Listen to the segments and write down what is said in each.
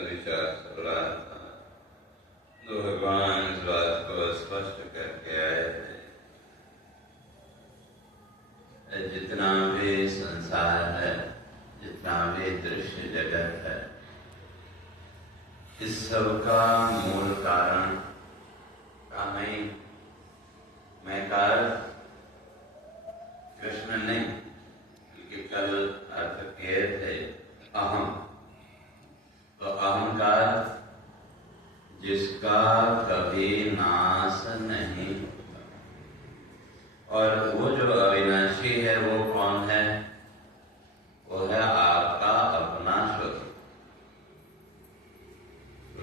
विचार चल रहा था तो भगवान इस बात को स्पष्ट करके आए थे, जितना भी संसार है, जितना भी दृश्य जगत है, इस सब का मूल कारण का मैं कारण कृष्ण नहीं, क्योंकि कल अर्थ किए थे अहम। तो अहंकार जिसका कभी नाश नहीं होता, और वो जो अविनाशी है वो कौन है? वो है आपका अपना स्वरूप।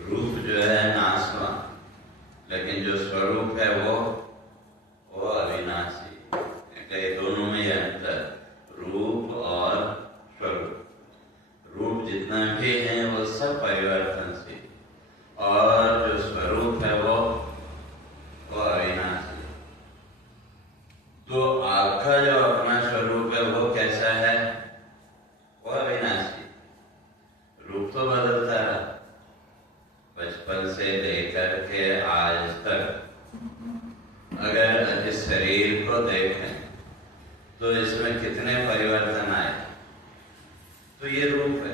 रूप जो है नाशवान, लेकिन जो स्वरूप है वो अविनाशी। दोनों में अंतर, रूप और स्वरूप। रूप जितना भी है वो सब परिवर्तनशील, और जो स्वरूप है वो अविनाशी। तो आपका जो अपना स्वरूप है वो कैसा है? वो अविनाशी। रूप तो बदलता रहा, बचपन से लेकर के आज तक। अगर इस शरीर को देखें तो इसमें कितने परिवर्तन आए, तो ये रूप है।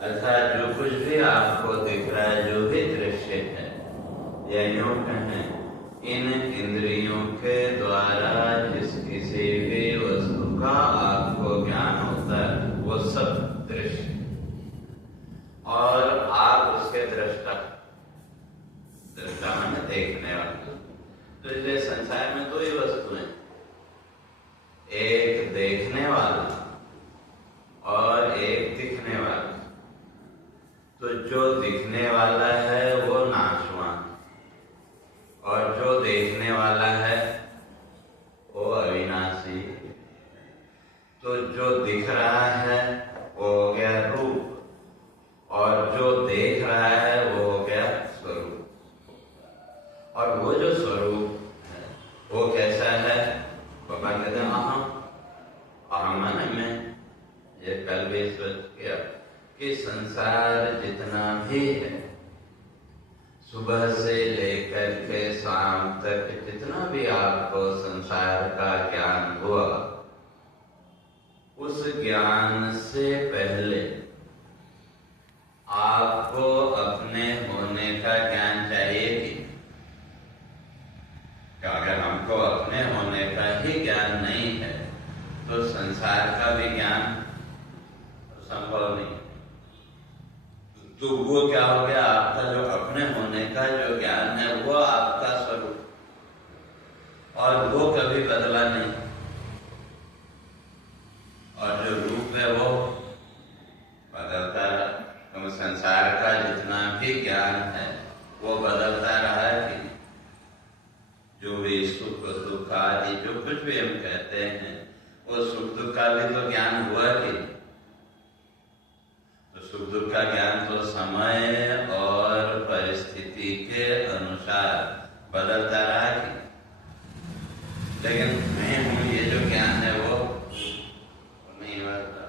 अर्थात जो कुछ भी आपको दिख रहा है, जो भी दृश्य है, या यूं कहें, इन इंद्रियों के द्वारा जिस किसी भी वस्तु का आपको ज्ञान होता है वो सब दृश्य, और आप उसके दृष्टा माने देखने वाले। तो इसलिए संसार में दो ही वस्तुएं, एक देखने वाला और एक दिखने वाला। तो जो दिखने वाला है वो नाशवान, और जो देखने वाला है वो अविनाशी। तो जो दिख रहा है वो हो गया रूप, और जो देख रहा है वो हो गया स्वरूप। और वो जो स्वरूप है वो कैसा है? भगवान कहते हैं अहम। अहम माने मैं। ये कल भी स्पष्ट किया कि संसार जितना भी है, सुबह से लेकर के शाम तक जितना भी आपको संसार का ज्ञान हुआ, उस ज्ञान से पहले आपको अपने होने का ज्ञान चाहिए कि अगर हमको अपने होने का ही ज्ञान नहीं है तो संसार का भी ज्ञान संभव नहीं। तो वो क्या हो गया? आपका जो अपने होने का जो ज्ञान है वो आपका स्वरूप, और वो कभी बदला नहीं। और जो रूप है वो बदलता रहा। तो संसार का जितना भी ज्ञान है वो बदलता रहा है कि जो भी सुख दुख आदि जो कुछ भी हम कहते हैं, वो सुख दुख का भी तो ज्ञान हुआ कि तो सुख दुख का ज्ञान तो समय और परिस्थिति के अनुसार बदलता रहा कि, लेकिन मैं हूं ये जो ज्ञान है वो नहीं बदलता।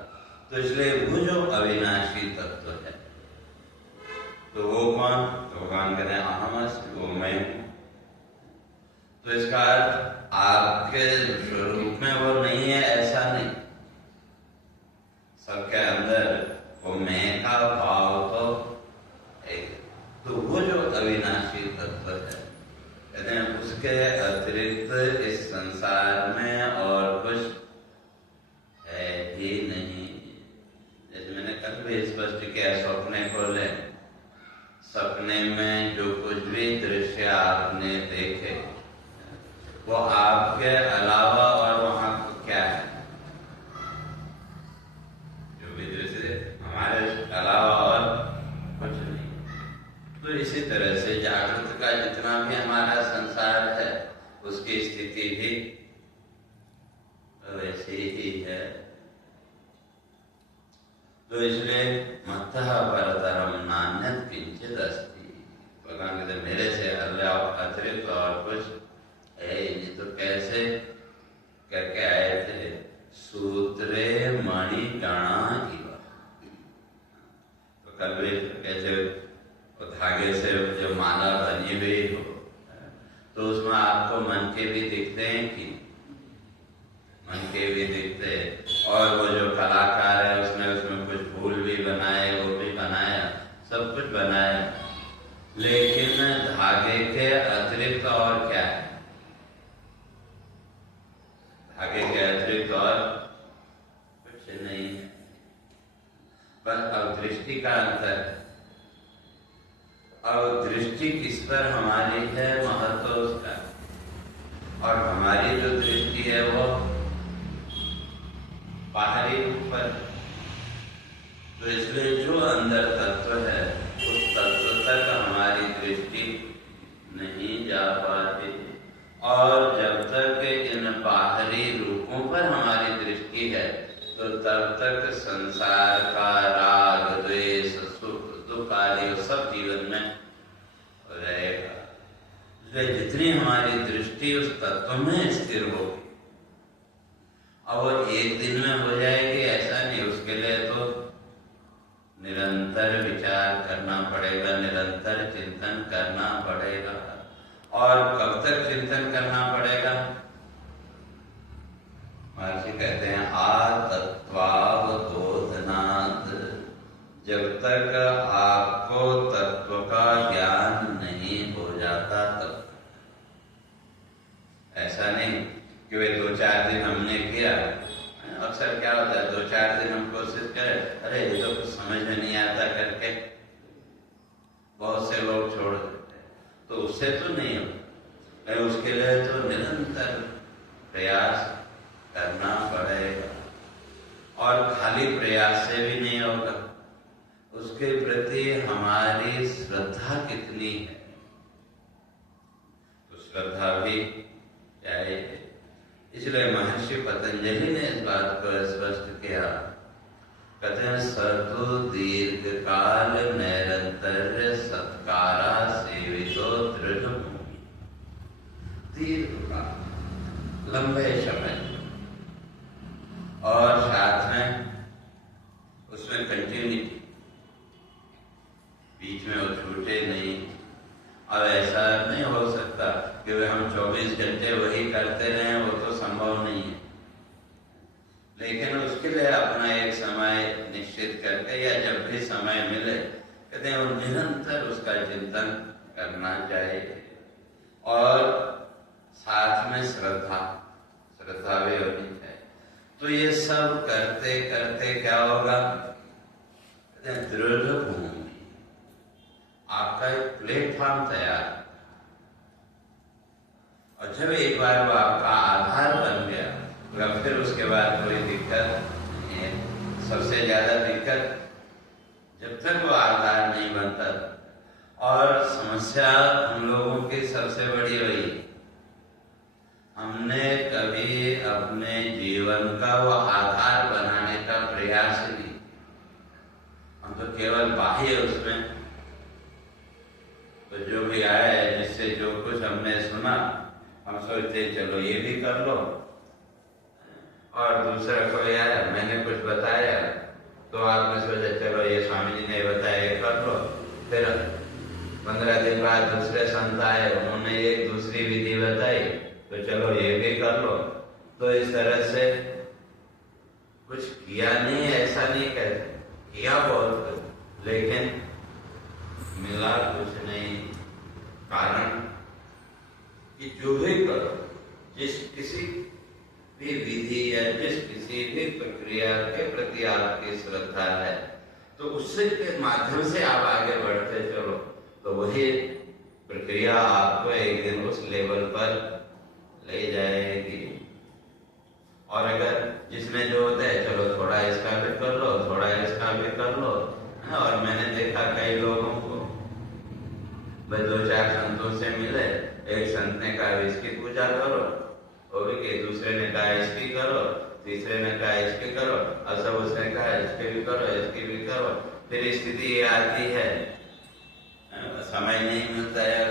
तो इसलिए वो जो अविनाशी तत्व है, तो वो कौन? तो भगवान कहते हैं अहमस्मि, वो मैं हूं। तो इसका अर्थ आपके स्वरूप में वो नहीं है ऐसा नहीं, सबके अंदर वो मैं का भाव तो एक। तो वो जो अविनाशी तत्व है, कहते हैं उसके अतिरिक्त इस संसार में और कुछ है ही नहीं। जैसे मैंने कल भी स्पष्ट किया, सपने को ले, सपने में जो कुछ भी दृश्य आपने देखे वो आपके अलावा और वहां क्या है? जो भी दृश्य हमारे अलावा और कुछ नहीं। तो इसी तरह से जागृत का जितना भी हमारा संसार है उसकी स्थिति भी वैसी ही है। तो इसलिए मत्तः परतरम नान्यत् किंचित् अस्ति। भगवान कहते मेरे से अतिरिक्त और कुछ है नहीं। तो कैसे करके आए थे? सूत्रे मणि गणा इव। कलवे कैसे धागे से जो माला बनी हुई हो, तो उसमें आपको मन के भी दिखते हैं कि मन के भी दिखते हैं। और वो जो कलाकार है उसने उसमें कुछ फूल भी बनाए, वो भी बनाया, सब कुछ बनाया, लेकिन धागे के अतिरिक्त और क्या है? धागे के अतिरिक्त और कुछ नहीं है, बस अब दृष्टि का अंतर है। अब दृष्टि किस पर हमारी है, महत्व उसका, और हमारी जो दृष्टि है वो बाहरी ऊपर। तो इसलिए जो अंदर तत्व है उस तत्व तक हमारी दृष्टि नहीं जा पाती, और जब तक इन बाहरी रूपों पर हमारी दृष्टि है तो तब तक संसार का राग, द्वेष, सुख, दुख आदि सब जीवन में रहेगा। इसलिए जितनी हमारी दृष्टि उस तत्व में स्थिर होगी, अब वो एक दिन में हो जाएगी ऐसा नहीं, उसके लिए तो निरंतर विचार करना पड़ेगा, निरंतर चिंतन करना पड़ेगा। और कब तक चिंतन करना पड़ेगा? महर्षि कहते हैं आतत्वावबोधनात्, जब तक आपको तत्व का ज्ञान नहीं हो जाता तब। ऐसा नहीं कि वे 2-4 दिन हमने किया, अक्सर क्या होता है 2-4 दिन हम कोशिश करें, अरे ये तो कुछ समझ में नहीं आता करके बहुत से लोग छोड़ देते हैं, तो उससे तो नहीं होता। उसके लिए तो निरंतर प्रयास करना पड़ेगा, और खाली प्रयास से भी नहीं होगा, उसके प्रति हमारी श्रद्धा कितनी है, तो श्रद्धा भी चाहिए। इसलिए महर्षि पतंजलि ने इस बात को स्पष्ट किया, कहते हैं सतु दीर्घ काल निरंतर सत्कारा सेवितो दृढ़ भूमि। दीर्घ काल, लंबे समय, और साथ में उसमें कंटिन्यूटी, बीच में वो छूटे नहीं। अब ऐसा नहीं हो सकता कि वे हम 24 घंटे वही करते रहें, वो तो संभव नहीं है। लेकिन उसके लिए अपना एक समय निश्चित करके, या जब भी समय मिले, कहते हैं वो निरंतर उसका चिंतन करना चाहिए। और साथ में श्रद्धा भी होनी चाहिए। तो ये सब करते करते क्या होगा? कहते हैं दृढ़ भूमि, आपका एक प्लेटफॉर्म तैयार। और जब एक बार वो आपका आधार बन गया, तो फिर उसके बाद कोई दिक्कत नहीं है। सबसे ज्यादा दिक्कत जब तक वो आधार नहीं बनता, और समस्या हम लोगों की सबसे बड़ी वही, हमने कभी अपने जीवन का वो आधार बनाने का प्रयास नहीं, हम तो केवल बाह्य उसमें तो जो भी आया है, जिससे जो कुछ हमने सुना, हम सोचते चलो ये भी कर लो, और दूसरा कोई आया, मैंने कुछ बताया तो आपने सोचा चलो ये स्वामी जी ने बताया ये कर लो। फिर 15 दिन बाद दूसरे संत आए, उन्होंने एक दूसरी विधि बताई, तो चलो ये भी कर लो। तो इस तरह से कुछ किया नहीं, ऐसा नहीं कहते, किया बहुत, लेकिन मिला कुछ नहीं। कारण कि जो भी करो, जिस किसी भी विधि या जिस किसी भी प्रक्रिया के प्रति आपकी श्रद्धा है, तो उससे के माध्यम से आप आगे बढ़ते चलो, तो वही प्रक्रिया आपको एक दिन उस लेवल पर ले जाएगी। और अगर जिसमें जो होता है चलो थोड़ा इसका भी कर लो, थोड़ा इसका भी कर लो, और मैंने देखा कई लोगों को, भाई 2-4 संतों से मिले, एक संत ने कहा इसकी पूजा करो, वो भी के दूसरे ने कहा इसकी करो, तीसरे ने कहा इसकी करो, और सब उसने कहा इसकी भी करो, इसकी भी करो। फिर स्थिति ये आती है समय नहीं मिलता है,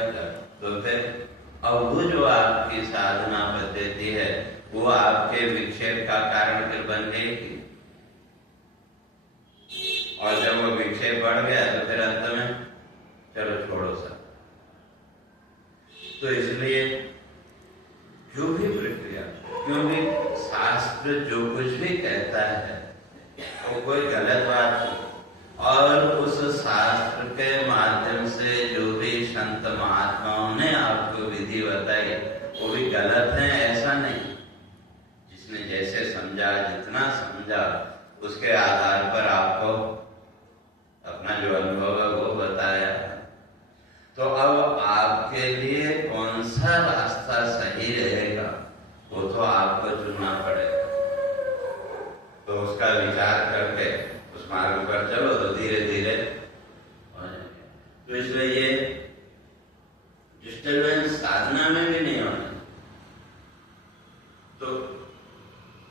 तो फिर अब वो जो आपकी साधना पद्धति है वो आपके विक्षेप का कारण फिर बन गई। और जब वो विक्षेप संक्षेप बढ़ गया तो फिर अंत में चलो छोड़ो सब। तो इसलिए जो भी प्रक्रिया, क्योंकि शास्त्र जो कुछ भी कहता है वो कोई गलत बात नहीं, और उस शास्त्र के माध्यम से जो भी संत महात्माओं ने आपको विधि बताई वो भी गलत है ऐसा नहीं। जिसने जैसे समझा, जितना समझा, उसके आधार पर आपको अपना जो अनुभव है वो बताया। तो अब आपके लिए कौन सा रास्ता सही रहेगा वो तो आपको चुनना पड़ेगा। तो उसका विचार करके उस मार्ग पर चलो तो धीरे धीरे हो जाएगा। तो इसलिए ये डिस्टर्बेंस साधना में भी नहीं होना, तो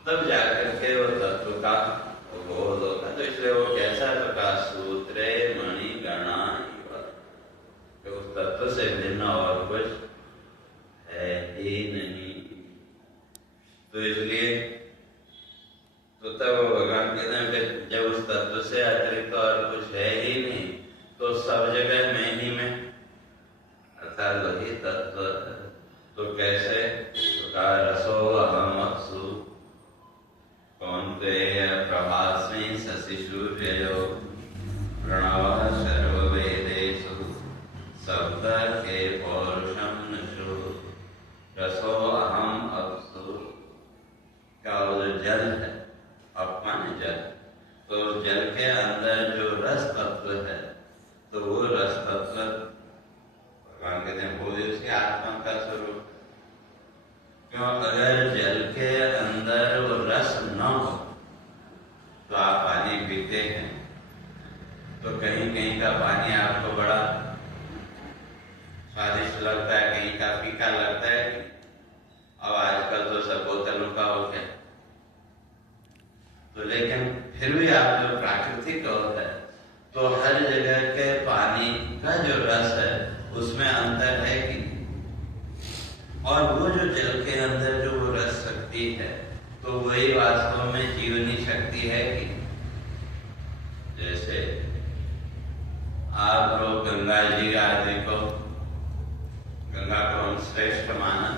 तब जाकर के वो तत्व का बोध होगा। तो इसलिए वो कैसा तो का सूत्रे मणि गणा, उस तत्व से भिन्न और कुछ है ही नहीं। तो इसलिए तो तब भगवान कहते हैं जब उस तत्व से अतिरिक्त और कुछ है ही नहीं तो सब जगह मैं ही में, अर्थात वही तत्व। तो कैसे का रसो अहम अप्सु कौन्तेय प्रभास्मि शशि सूर्ययो प्रणवः सर्ववेदेषु शब्द के पौरुषम नशो रसो अहम अप्सु। का वो जो जल है, अपमान जल, तो जल के अंदर जो रस तत्व है तो वो रस तत्व भगवान कहते हैं वो भी उसके आत्मा का स्वरूप। क्यों? अगर जल के अंदर वो रस न हो तो आप पानी पीते हैं तो कहीं कहीं का पानी आपको बड़ा स्वादिष्ट लगता है, कहीं का फीका लगता है। अब आजकल तो सब बोतलों का हो गया, तो लेकिन फिर भी आप जो प्राकृतिक होता है तो हर जगह के पानी का जो रस है उसमें अंतर है कि, और वो जो जल के अंदर जो वो रस शक्ति है तो वही वास्तव में जीवनी शक्ति है कि। जैसे आप लोग गंगा जी आदि को, गंगा को हम श्रेष्ठ माना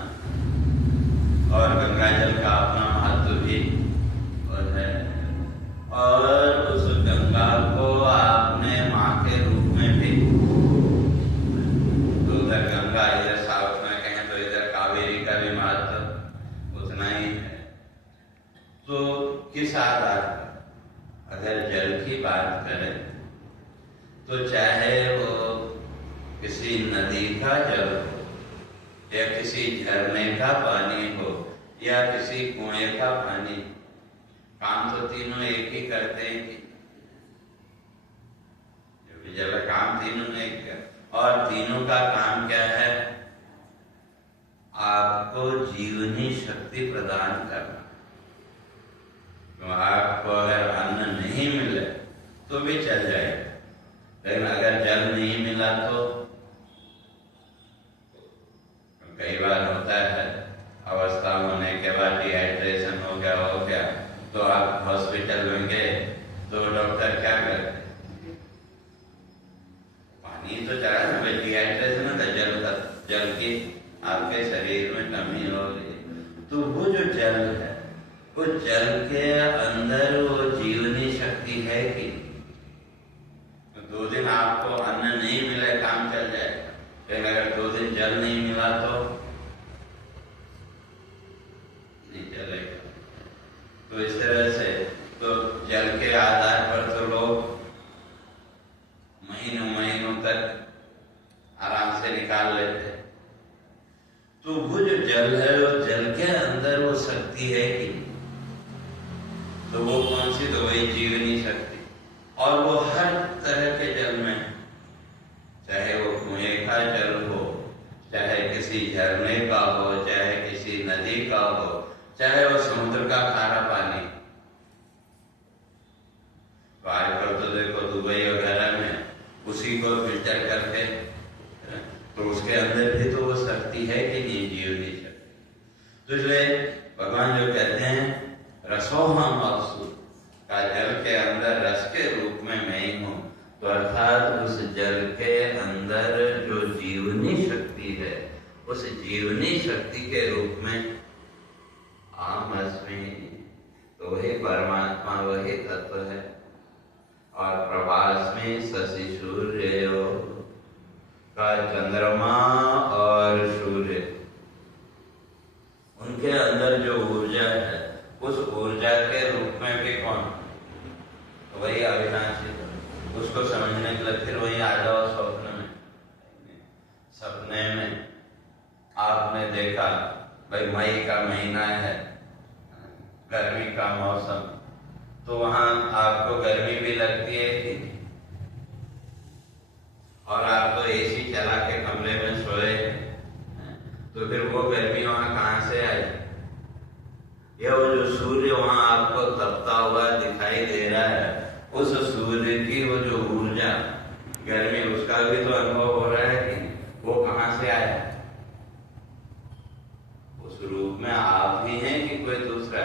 और गंगा जल का अपना महत्व भी है, और उस गंगा को आपने माँ के रूप में भी, तो उधर गंगा इधर साउथ में कहें तो इधर कावेरी का भी महत्व उतना ही है। तो किस आधार पर अगर जल की बात करें तो चाहे वो किसी नदी का जल हो या किसी झरने का पानी हो या किसी कुएं का पानी, काम तो तीनों एक ही करते हैं कि जो भी जल काम तीनों ने एक कर, और तीनों का काम क्या है? आपको जीवनी शक्ति प्रदान करना। तो आपको अगर अन्न नहीं मिले तो भी चल जाएगा, लेकिन अगर जल नहीं मिला तो कई बार होता है अवस्था होने के बाद डिहाइड्रेशन हो गया तो आप हॉस्पिटल में गए तो डॉक्टर क्या करते? पानी तो चढ़ा ना भाई, डिहाइड्रेशन है तो जल की आपके शरीर में कमी हो गई। तो वो जो जल है वो जल के अंदर वो जीवनी शक्ति है कि 2 दिन आपको अन्न नहीं मिले काम चल जाएगा, लेकिन अगर 2 दिन जल नहीं मिला तो नहीं चलेगा। तो इस तरह से तो जल के आधार पर तो लोग महीनों तक आराम से निकाल लेते हैं। तो वो जो जल है वो जल के अंदर वो शक्ति है कि, तो वो कौन सी? तो वही जीवनी शक्ति। और वो हर तरह के जल में, चाहे वो कुएं का जल हो, चाहे किसी झरने का हो, चाहे किसी नदी का हो, चाहे वो समुद्र का खारा पानी। तो आजकल तो देखो दुबई वगैरह में उसी को फिल्टर करके, तो उसके अंदर भी तो वो शक्ति है कि नहीं, जीवनी शक्ति। तो इसलिए भगवान जो कहते हैं रसोहम अप्सु, का जल के अंदर रस के रूप में मैं ही हूँ, तो परमात्मा वही तत्व है। और प्रभास में शशि सूर्य का चंद्रमा और सूर्य, उनके अंदर जो ऊर्जा है उस ऊर्जा के रूप में भी कौन? वही अविनाशी। उसको समझने के लिए फिर वही आ जाओ स्वप्न में। सपने में आपने देखा भाई मई का महीना है, गर्मी का मौसम, तो वहां आपको गर्मी भी लगती है कि, और आप तो एसी चला के कमरे में सोए, तो फिर वो गर्मी वहां कहां से आई? या वो जो सूर्य वहां आपको तपता हुआ दिखाई दे रहा है, उस सूर्य की वो जो ऊर्जा गर्मी, उसका भी तो अनुभव हो रहा है कि वो कहां से आया? उस रूप में आप ही हैं कि कोई दूसरा?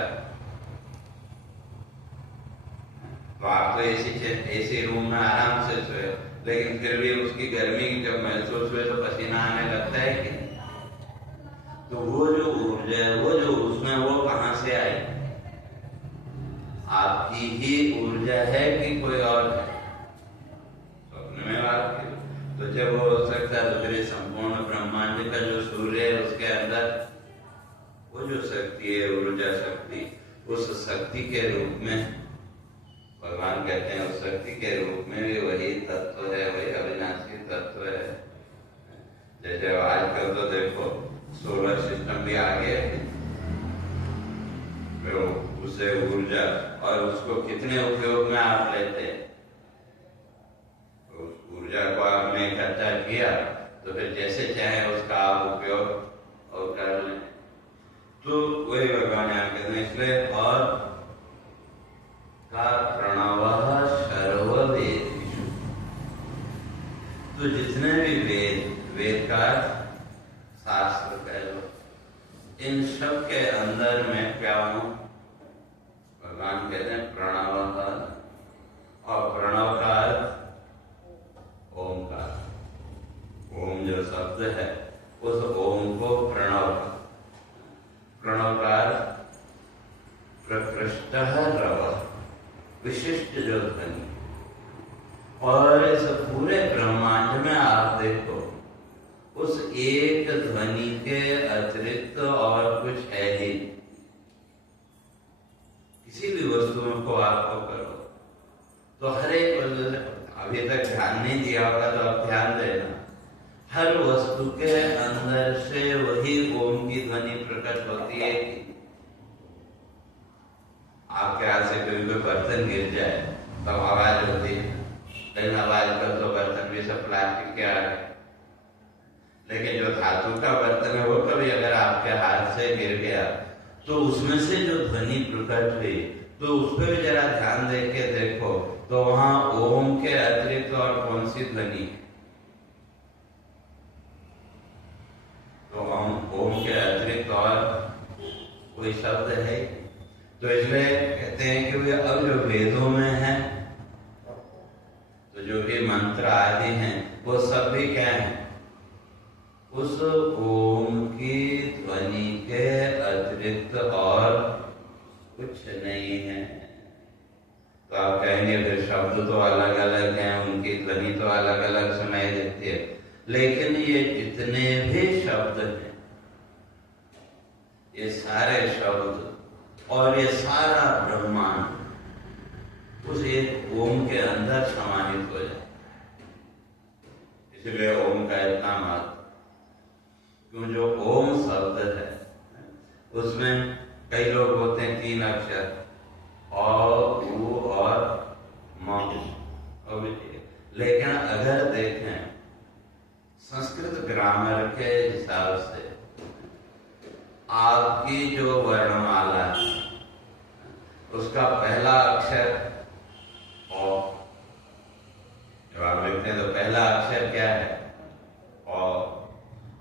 तो आप तो ऐसी रूम में आराम से सोए, लेकिन फिर भी उसकी गर्मी जब महसूस हुए तो पसीना आने लगता है कि? तो वो जो ऊर्जा है, वो जो उसमें, वो कहां से आई? आपकी ही ऊर्जा है कि कोई और है? स्वप्न में आपकी। तो जब वो हो सकता है तो फिर संपूर्ण ब्रह्मांड का जो सूर्य है उसके अंदर वो जो शक्ति है, ऊर्जा शक्ति, उस शक्ति के रूप में भगवान कहते हैं, उस शक्ति के रूप में भी वही तत्व है, वही अविनाशी तत्व है। जैसे आजकल तो देखो सोलर सिस्टम भी आ गया है, तो उससे ऊर्जा, और उसको कितने उपयोग में आप लेते हैं। उस ऊर्जा को आपने इकट्ठा किया तो फिर जैसे चाहे उसका आप उपयोग और कर लें। तो वही भगवान यहाँ कहते हैं, इसलिए और का प्रणव सर्ववेदेषु, तो जितने भी वेद का शास्त्र कह लो, इन सब के अंदर में क्या हूं? भगवान कहते हैं प्रणव, और प्रणव का अर्थ ओमकार। ओम जो शब्द है उस ओम को प्रणव, प्रणव का अर्थ प्रकृष्ट रव, विशिष्ट जो ध्वनि। और इस पूरे ब्रह्मांड में आप देखो, उस एक ध्वनि के अतिरिक्त और कुछ है ही। किसी भी वस्तु को आपको करो तो हर एक, अभी तक ध्यान नहीं दिया होगा तो आप ध्यान देना, हर वस्तु के अंदर से वही ओम की ध्वनि प्रकट होती है। आपके हाथ से कोई बर्तन गिर जाए तब आवाज होती है, लेकिन आवाज कर तो बर्तन भी सब प्लास्टिक के आ गए, लेकिन जो धातु का बर्तन है वो कभी अगर आपके हाथ से गिर गया तो उसमें से जो ध्वनि प्रकट हुई, तो उस पर भी जरा ध्यान दे के देखो, तो वहां ओम के अतिरिक्त और कौन सी ध्वनि? तो ओम के अतिरिक्त और कोई शब्द है? तो इसलिए कहते हैं कि अब जो वेदों में है, तो जो भी मंत्र आदि हैं वो सब भी क्या है? उस ओम की ध्वनि के अतिरिक्त और कुछ नहीं है। तो आप कहेंगे फिर शब्द तो अलग अलग हैं, उनकी ध्वनि तो अलग अलग सुनाई देती है, लेकिन ये जितने भी शब्द हैं, ये सारे शब्द और ये सारा ब्रह्मांड उस एक ओम के अंदर समाहित हो जाए। इसलिए ओम का इतना महत्व, क्यों जो ओम शब्द है उसमें कई लोग बोलते हैं 3 अक्षर, अ, उ और म, लेकिन अगर देखें संस्कृत ग्रामर के हिसाब से आपकी जो वर्णमाला है उसका पहला अक्षर अ, जब आप लिखते हैं तो पहला अक्षर क्या है? अ,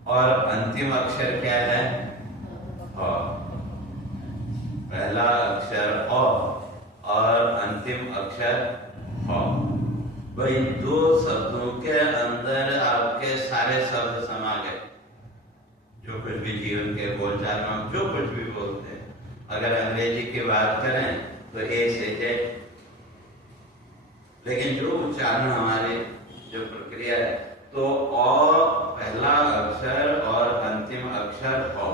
और अंतिम अक्षर क्या है? अ। पहला अक्षर अ और अंतिम अक्षर अ, भाई 2 शब्दों के अंदर आपके सारे शब्द समा गए। जो कुछ भी जीवन के बोलचाल में जो कुछ भी बोलते हैं, अगर अंग्रेजी की बात करें तो ए से जय। लेकिन जो उच्चारण हमारे जो प्रक्रिया है, तो अ पहला अक्षर और अंतिम अक्षर हो,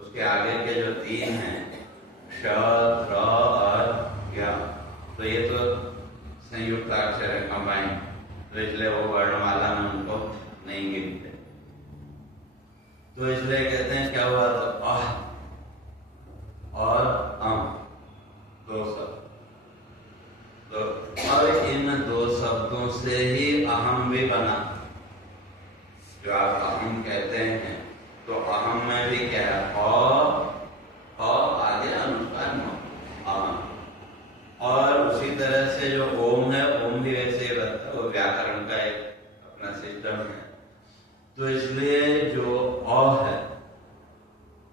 उसके आगे के जो तीन हैं श, त्र और य, तो ये तो संयुक्त अक्षर है, कंबाइंड, तो इसलिए वो वर्णमाला में उनको नहीं गिनते। तो इसलिए कहते हैं क्या हुआ, तो अह और दो शब्द। तो अब इन दो शब्दों से ही अहम भी बना, जो आप अहम कहते हैं। तो अहम में भी क्या है, आगे अनुस्वार न अहम। और उसी तरह से जो ओम है, ओम भी वैसे ही बनता है, वो व्याकरण का एक अपना सिस्टम है। तो इसलिए जो अ है,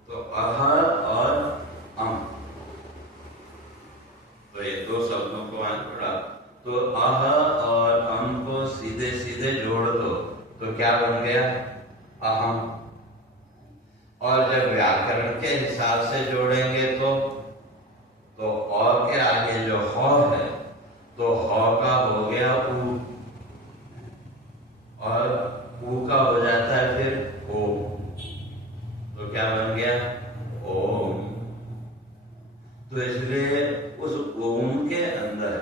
तो अह और अम, तो ये दो शब्दों को वहां जोड़ा, तो अह और अम को सीधे सीधे जोड़ दो, तो क्या बन गया, अहम। और जब व्याकरण के हिसाब से जोड़ेंगे तो अ के आगे जो ह है, तो ह का हो गया उ, और उ का हो जाता है फिर ओ, तो क्या बन गया, ओम। तो इसलिए उस ओम के अंदर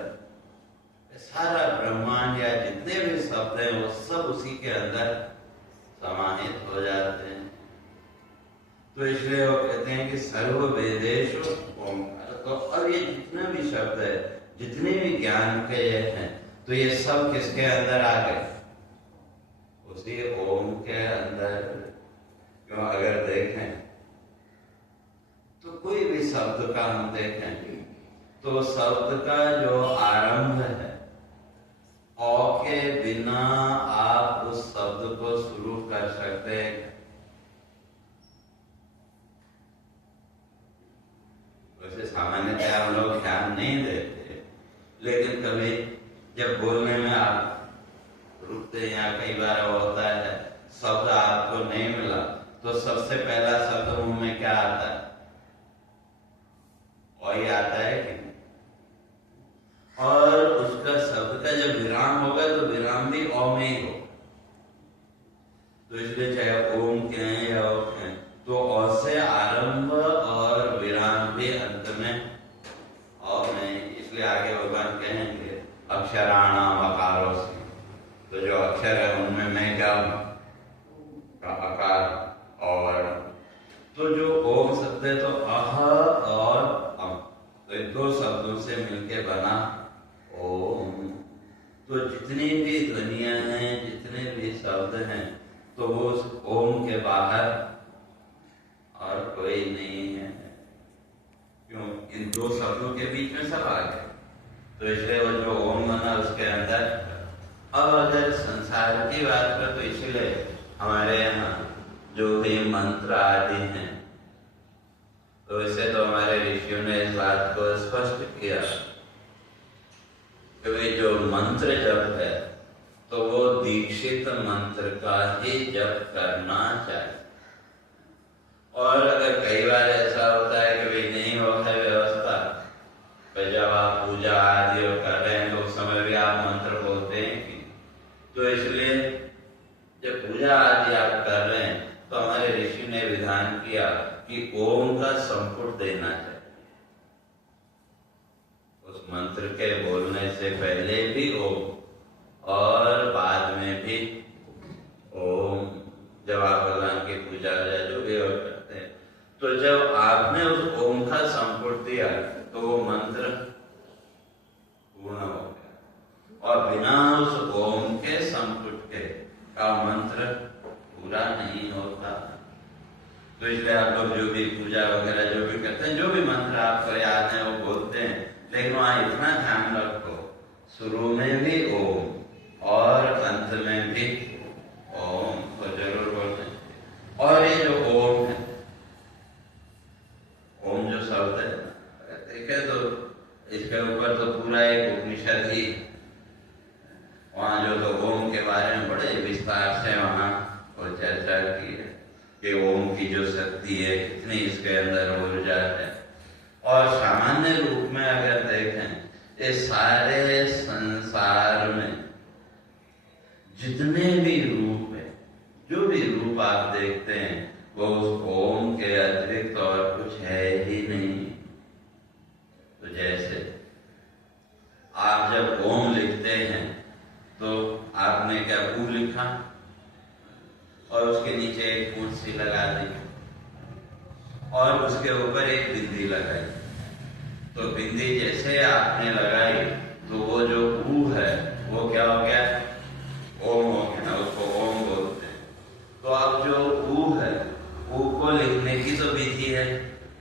सारा ब्रह्मांड या जितने भी शब्द हैं वो सब उसी के अंदर समाहित हो जाते हैं। तो इसलिए वो कहते हैं कि सर्व वेदेषु ओंकार। तो अब ये जितने भी शब्द है, जितने भी ज्ञान के ये हैं, तो ये सब किसके अंदर आ गए, उसी ओम के अंदर। क्यों, अगर देखें तो कोई भी शब्द का हम देखें, तो शब्द का जो आरंभ है, औ के बिना आप उस शब्द को शुरू कर सकते हैं। वैसे सामान्यतः हम लोग ध्यान नहीं देते, लेकिन कभी जब बोलने में आप रुकते हैं या कई बार होता है शब्द आपको नहीं मिला, तो सबसे पहला शब्द मुंह में क्या आता है, वही आता है कि, और उसका शब्द का जब विराम होगा तो विराम भी ओ में ही हो। तो इसलिए चाहे ओम कहें या ओ कहें, तो ओ से आरंभ और विराम भी अंत में ओ में। इसलिए आगे भगवान कहेंगे अक्षराणाम अकारों से, तो जो अक्षर है उनमें मैं क्या हूं, अकार और। तो जो ओम शब्द है, तो अह और अम, तो इन दो शब्दों से मिलके बना ओम। तो जितनी भी ध्वनियां हैं, जितने भी शब्द हैं, तो वो उस ओम के बाहर और कोई नहीं है। क्यों, इन दो शब्दों के बीच में सब आ गए। तो इसलिए वो जो ओम बना उसके अंदर। अब अगर संसार की बात करें, तो इसीलिए हमारे यहाँ जो भी मंत्र आदि हैं, तो वैसे तो हमारे ऋषियों ने इस बात को स्पष्ट किया कि जो मंत्र जप है, तो वो दीक्षित मंत्र का ही जप करना चाहिए। और अगर कई बार ऐसा होता है कि भाई नहीं हो है व्यवस्था, तो जब आप पूजा आदि कर रहे हैं, तो उस समय भी आप मंत्र बोलते हैं कि, तो इसलिए जब पूजा आदि आप कर रहे हैं, तो हमारे ऋषि ने विधान किया कि ओम का संपुट देना चाहिए। उस मंत्र के बोलने से पहले भी ओम और बाद में भी ओम। जब आप भगवान की पूजा जो भी करते हैं, तो जब आपने उस ओम का संपुट दिया, तो वो मंत्र पूर्ण हो गया। और बिना उस ओम के संपुट के का मंत्र पूरा नहीं होता। तो इसलिए आप लोग जो भी पूजा वगैरह जो भी करते हैं, जो भी मंत्र आपको याद है वो बोलते हैं, लेकिन वहां इतना ध्यान रखो, शुरू में भी ओम और अंत में भी ओम को जरूर बोलते हैं। और ये जो ओम है, ओम जो शब्द है, देखे तो इसके ऊपर तो पूरा एक उपनिषद ही, वहां जो तो ओम के बारे में बड़े विस्तार से वहां वो चर्चा की है कि ओम की जो शक्ति है, कितनी इसके अंदर ऊर्जा है। और सामान्य रूप में अगर देखें इस सारे संसार में जितने भी रूप है, जो भी रूप आप देखते हैं, वो उस ओम के अतिरिक्त और कुछ है ही नहीं। तो जैसे आप जब ओम लिखते हैं तो आपने क्या ऊ लिखा और उसके नीचे एक पूंछ सी लगा दी और उसके ऊपर एक बिंदी लगाई। तो बिंदी जैसे आपने लगाई तो वो जो ऊ है वो क्या हो गया, ओम हो गया, उसको ओम बोलते हैं। तो अब जो ऊ है, ऊ को लिखने की तो विधि है,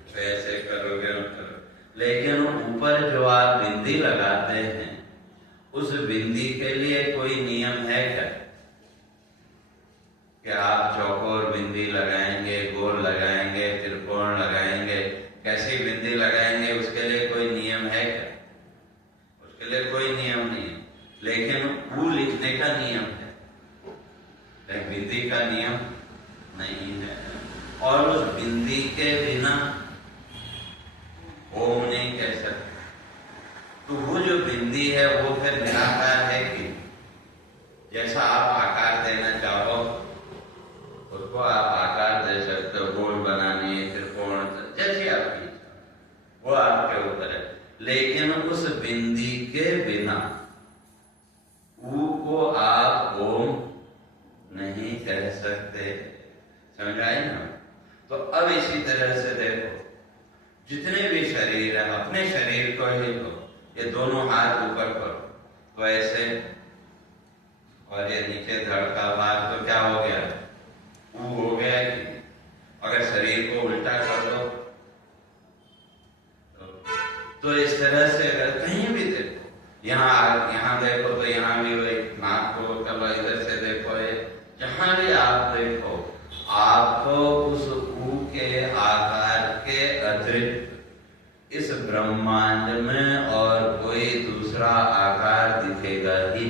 तो ऐसे करोगे करो, लेकिन ऊपर जो आप बिंदी लगाते हैं उस बिंदी के लिए कोई नियम है क्या कि आप चौकोर बिंदी लगाएंगे, गोल लगाएंगे, त्रिकोण लगाएंगे, कैसी बिंदी लगाएंगे, उसके लिए कोई नियम है क्या? उसके लिए कोई नियम नहीं है, लेकिन ऊ लिखने का नियम है, लेकिन बिंदी का नियम नहीं है। और उस बिंदी के बिना ओम नहीं कह सकते। तो वो जो बिंदी है वो फिर निराकार है कि जैसा आप आकार देना चाहो उसको आप आकार दे सकते हो, गोल बनानी है, त्रिकोण, जैसी आपकी इच्छा, वो आपके ऊपर है। लेकिन उस बिंदी के बिना ऊ को आप ओम नहीं कह सकते। समझ आई ना? तो अब इसी तरह से देखो, जितने भी शरीर है, अपने शरीर को ही लो, ये दोनों हाथ ऊपर करो तो ऐसे, और ये नीचे धड़ का भाग तो क्या हो गया, ऊ हो गया कि अगर शरीर को उल्टा कर दो तो इस तरह से अगर कहीं भी देखो, यहाँ देखो तो यहाँ भी वही, नाक को कलो इधर से देखो, ये जहां भी आप देखो आपको उस ऊ के आकार के अतिरिक्त इस ब्रह्मांड में और कोई दूसरा आकार दिखेगा ही।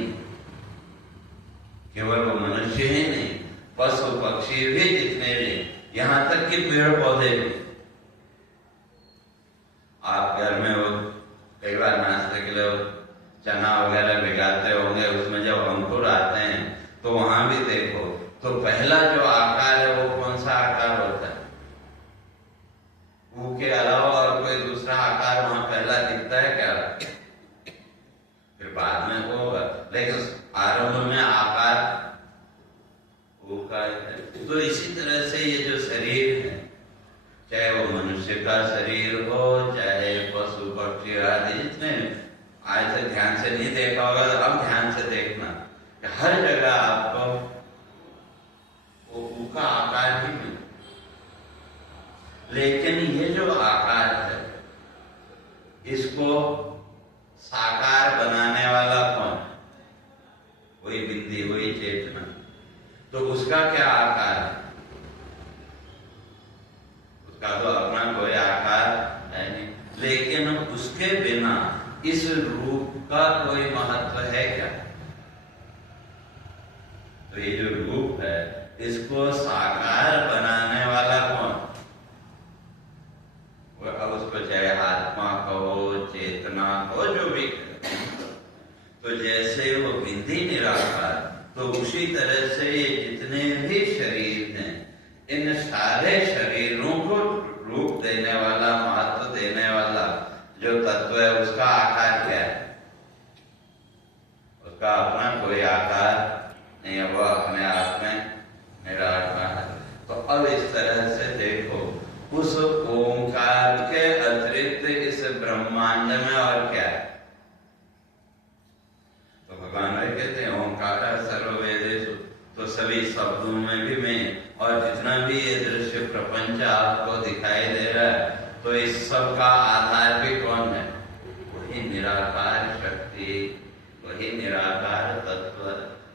केवल वो मनुष्य ही नहीं, पशु पक्षी भी, जितने भी, यहां तक कि पेड़ पौधे भी। आप घर में वो कई बार नाश्ते के लिए चना वगैरह भिगाते होंगे, उसमें जब अंकुर आते हैं तो वहां भी देखो तो पहला जो आकार है वो कौन सा आकार होता है? ऊ के अलावा और कोई दूसरा आकार वहां पहला दिखता है क्या? फिर बाद में होगा, लेकिन आरंभ में आकार ऊ का है। तो इसी तरह से ये जो शरीर है, चाहे वो मनुष्य का शरीर हो, चाहे पशु पक्षी आदि, जितने आज से ध्यान से नहीं देखा होगा तो अब ध्यान से देखना, हर जगह आपको वो का आकार ही मिले। लेकिन ये जो आकार है इसको साकार बनाने वाला कौन? वही बिंदी, वही चेतना। तो उसका क्या आकार है? उसका तो अपना कोई आकार है नहीं, लेकिन उसके बिना इस रूप का कोई महत्व है क्या? तो ये जो रूप है इसको साकार बनाने वाला कौन? अब उसको चाहे आत्मा कहो, चेतना कहो, जो भी कहो। तो जैसे वो बिंदी निराकार, तो उसी तरह से ये जितने भी शरीर हैं, इन सारे शरीरों को रूप देने वाला, महत्व देने वाला जो तत्व है उसका आकार क्या है? उसका अपना कोई आकार नहीं है, वो अपने आप में निराकार है। तो अब इस तरह से देखो, उस ओंकार के अतिरिक्त इस ब्रह्मांड में और क्या है? तो भगवान भाई कहते हैं ओंकार सर्ववेदेषु, तो सभी शब्दों में भी मैं, और जितना भी ये दृश्य प्रपंच आपको दिखाई दे रहा है, तो इस सब का आधार भी कौन है? वही निराकार शक्ति, वही निराकार तत्व।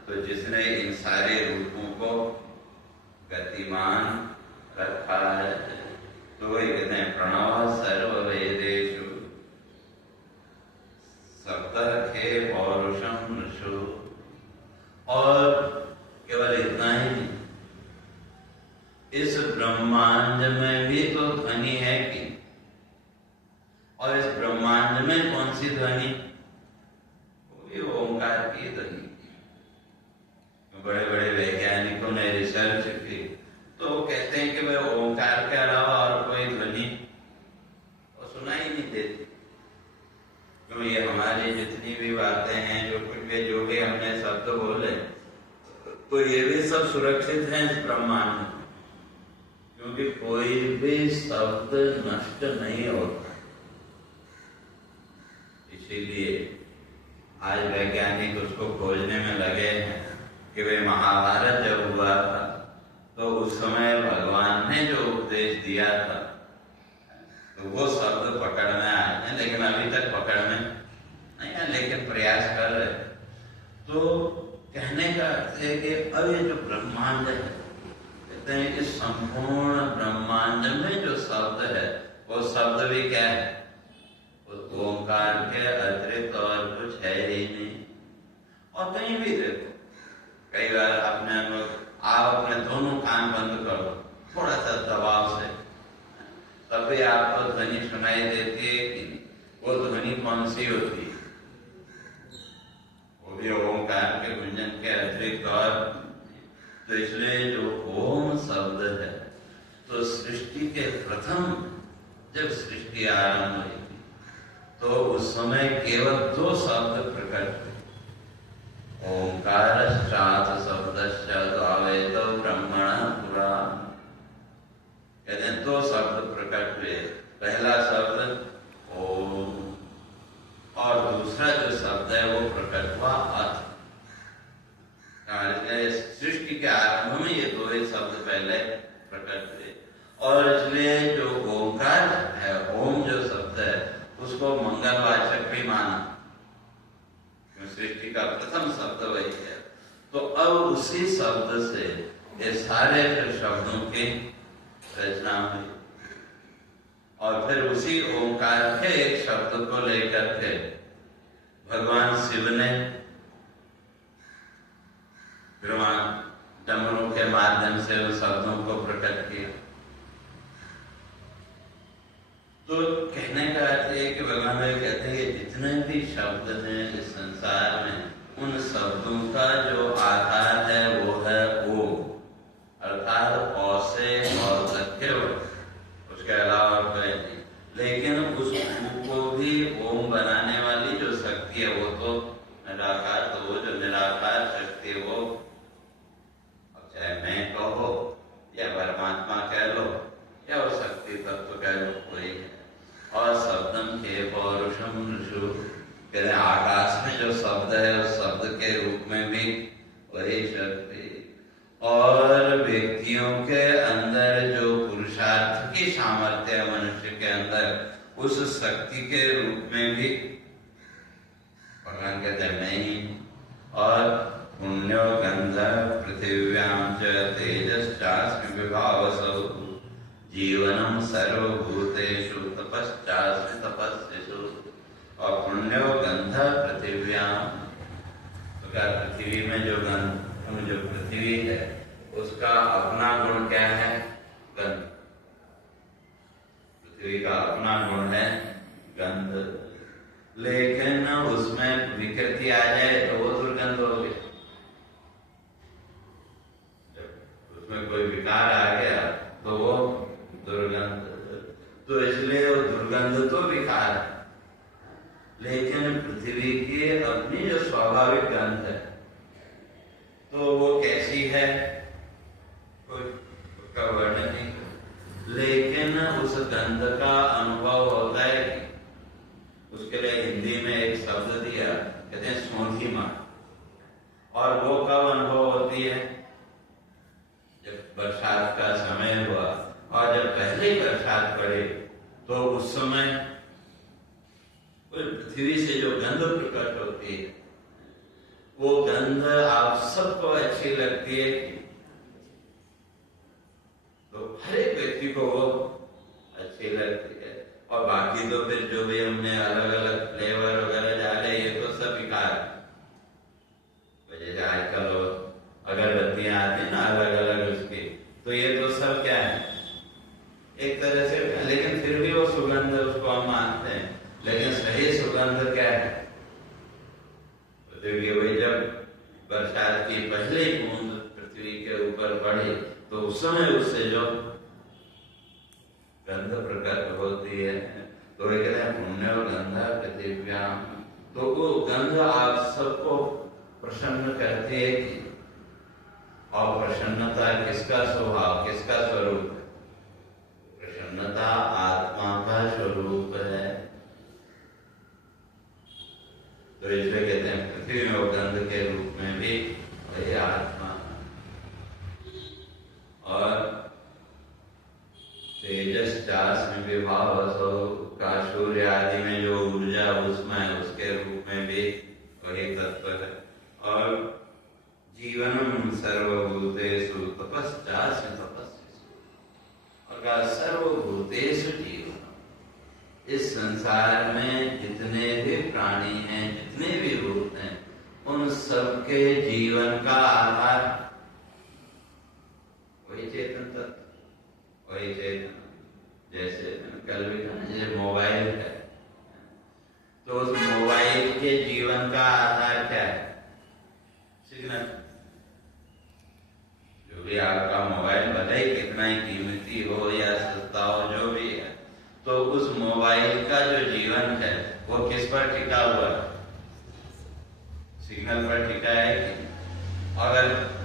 तो जिसने इन सारे रूपों को गतिमान रखा है, तो वही कहते हैं प्रणव सर्ववेदेषु सप्तखे पौरुषम नृषु। और केवल इतना ही नहीं, इस ब्रह्मांड में भी तो ध्वनि है कि और इस ब्रह्मांड में कौन सी ध्वनि? वो भी ओंकार की ध्वनि। बड़े बड़े वैज्ञानिकों ने रिसर्च की तो वो कहते हैं कि भाई ओंकार के अलावा और कोई ध्वनि वो सुनाई नहीं देती। क्यों? ये हमारी जितनी भी बातें हैं, जो भी हमने शब्द बोले, तो ये भी सब सुरक्षित हैं इस ब्रह्मांड में, क्योंकि कोई भी शब्द नष्ट नहीं होता। इसीलिए आज वैज्ञानिक उसको खोजने में लगे हैं कि वे महाभारत जब हुआ था तो उस समय भगवान ने जो उपदेश दिया था तो वो शब्द पकड़ में आए हैं, लेकिन अभी तक पकड़ में नहीं है, लेकिन प्रयास कर रहे। तो कहने का अर्थ है कि अब ये जो ब्रह्मांड है, कहते हैं कि संपूर्ण ब्रह्मांड में जो शब्द है वो शब्द भी क्या है? उस ओंकार के अतिरिक्त और कुछ है ही नहीं। और कहीं भी देखो, कई बार आप अपने दोनों कान बंद कर दो थोड़ा सा दबाव से, तभी आपको ध्वनि सुनाई देती है कि नहीं? वो ध्वनि कौन सी होती है? वो भी ओंकार के गुंजन के अतिरिक्त और। तो इसलिए जो ओम शब्द है, तो सृष्टि के प्रथम जब सृष्टि आरंभ हुई तो उस समय केवल दो शब्द प्रकट हुए, ओंकारश्चात शब्दश्च द्वावेतो ब्रह्मणः पुराण। कहते हैं दो शब्द प्रकट हुए, पहला शब्द ओम और दूसरा जो शब्द है वो प्रकट हुआ अथ। सृष्टि के आरंभ में ये दो ही शब्द पहले प्रकट हुए, और इसलिए जो ओंकार है, ओम जो शब्द है, उसको मंगलवाचक भी माना, सृष्टि का प्रथम शब्द वही है। तो अब उसी शब्द से ये सारे फिर शब्दों की रचना हुई, और फिर उसी ओंकार के एक शब्द को लेकर के भगवान शिव ने भगवान डमरू के माध्यम से उन शब्दों को प्रकट किया। तो कहने का अर्थ है कि भगवान कहते हैं कि जितने भी शब्द हैं इस संसार में, उन शब्दों का जो आधार है वो है ओम, अर्थात औ से और तक के, उसके अलावा कोई नहीं। लेकिन उस को भी ओम बनाने वाली जो शक्ति है वो तो निराकार, तो वो जो निराकार शक्ति है वो, अब चाहे मैं कहो या परमात्मा कह लो या वो शक्ति तत्व कह लो, कोई है। और शब्दम के पौरुषम ऋषु, कहते आकाश में जो शब्द है उस शब्द के रूप में भी वही शक्ति, और व्यक्तियों के अंदर जो पुरुषार्थ की सामर्थ्य है मनुष्य के अंदर, उस शक्ति के रूप में भी भगवान कहते हैं मैं ही। और पुण्यो गंध पृथिव्याम च तेजश्चास्मि विभावसौ जीवनम सर्वभूतेषु तपश्चास्मि तपस्विषु। और पुण्यो गंध पृथिव्याम, तो क्या पृथ्वी में जो गंध, जो पृथ्वी है उसका अपना गुण क्या है? गंध। पृथ्वी का अपना गुण है गंध, लेकिन उसमें विकृति आ जाए तो वो दुर्गंध हो गई। जब उसमें कोई विकार आ गया तो वो दुर्गंध। तो इसलिए वो दुर्गंध तो विकार है, लेकिन पृथ्वी की अपनी जो स्वाभाविक गंध है तो वो कैसी है, कोई उसका वर्णन नहीं। लेकिन उस गंध का अनुभव होता है, उसके लिए हिंदी में एक शब्द दिया, कहते हैं सोंधिमा। और वो कब अनुभव होती है? जब बरसात का समय हुआ और जब पहले बरसात पड़े तो उस समय पृथ्वी से जो गंध प्रकट होती है, वो गंध आप सबको अच्छी लगती है, तो हर एक व्यक्ति को वो अच्छी लगती है। और बाकी तो फिर जो भी हमने अलग अलग फ्लेवर वगैरह डाले, ये तो सब विकार। जैसे आजकल अगरबत्तियां आती है ना अलग अलग उसकी, तो ये तो सब क्या है एक तरह से, लेकिन फिर भी वो सुगंध उसको हम मानते हैं। लेकिन सही सुगंध क्या है? तो देखिए भाई, जब बरसात की पहली बूंद पृथ्वी के ऊपर पड़ी तो उस समय उससे जो गंध प्रकट होती है, तो ये कहते हैं पुण्य गंधा पृथिव्याम। तो वो गंध आप सबको प्रसन्न करती है कि, और प्रसन्नता किसका स्वभाव, किसका स्वरूप है? प्रसन्नता आत्मा का स्वरूप है। तो इसलिए कहते हैं पृथ्वी में वो गंध के रूप में भी वही आत्मा। और तेजस चास्म विभाव का सूर्य आदि में जो ऊर्जा उसमें उसके रूप में भी वही तत्व है। और जीवनम सर्वभूतेषु तपश्चास्म तपस्वी, और सर्वभूतेषु जीवन। इस संसार में जितने भी प्राणी हैं, जितने भी भूत हैं, उन सबके जीवन का आधार वही चेतन तत्व, वही चेतन। जैसे कल भी कहा, जैसे मोबाइल है, तो उस मोबाइल के जीवन का आधार क्या है? सिग्नल। जो भी आपका मोबाइल भले ही कितना ही कीमती हो या सस्ता हो, जो भी है, तो उस मोबाइल का जो जीवन है वो किस पर टिका हुआ है? सिग्नल पर टिका है कि? और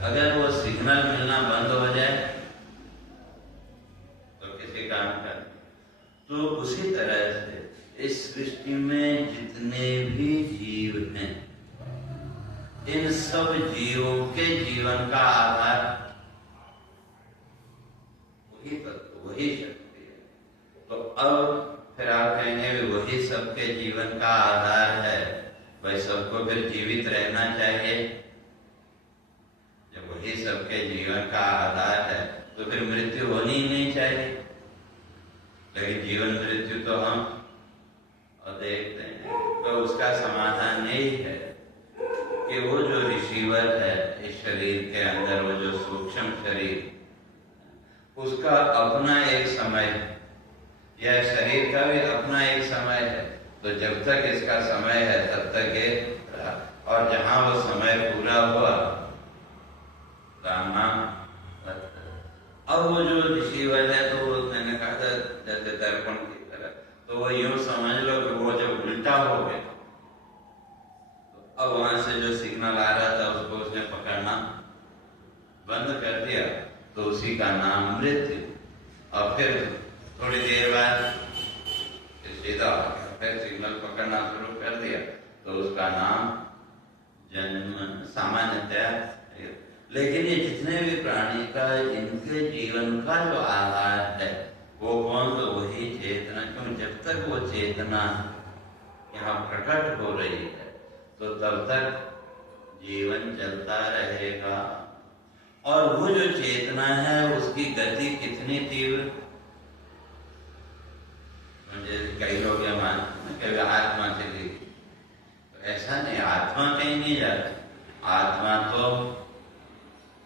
अगर वो सिग्नल मिलना बंद हो जाए तो किसी काम का। तो उसी तरह से इस सृष्टि में जितने भी जीव हैं, इन सब जीवों के जीवन का आधार वही तत्व, वही शक्ति है। तो अब फिर आप कहेंगे वही सबके जीवन का आधार है, भाई सबको फिर जीवित रहना चाहिए। जब वही सबके जीवन का आधार है तो फिर मृत्यु होनी ही नहीं चाहिए। लेकिन जीवन मृत्यु तो हम और देखते हैं, तो उसका समाधान यही है कि वो जो रिसीवर है इस शरीर के अंदर, वो जो सूक्ष्म शरीर, उसका अपना एक समय है, यह शरीर का भी अपना एक समय है। तो जब तक इसका समय है तब तक ये, और जहां वो समय पूरा हुआ कामना। अब वो जो रिसीवर है, तो वो मैंने कहा था जैसे दर्पण की तरह, तो वो यूं समझ लो कि वो जब उल्टा हो गया, तो अब वहां से जो सिग्नल आ रहा था उसको उसने पकड़ना बंद कर दिया, तो उसी का नाम मृत्यु। और फिर थोड़ी देर बाद सीधा फिर सिग्नल पकड़ना शुरू कर दिया, तो उसका नाम जन्म सामान्यतः। लेकिन ये जितने भी प्राणी का, इनके जीवन का जो आधार है वो कौन? तो वही चेतना। क्यों? जब तक वो चेतना यहाँ प्रकट हो रही है तो तब तक जीवन चलता रहेगा। और वो जो चेतना है उसकी गति कितनी तीव्र, कई लोग ये मानते हैं कि आत्मा चली, तो ऐसा नहीं, आत्मा कहीं नहीं जाती, आत्मा तो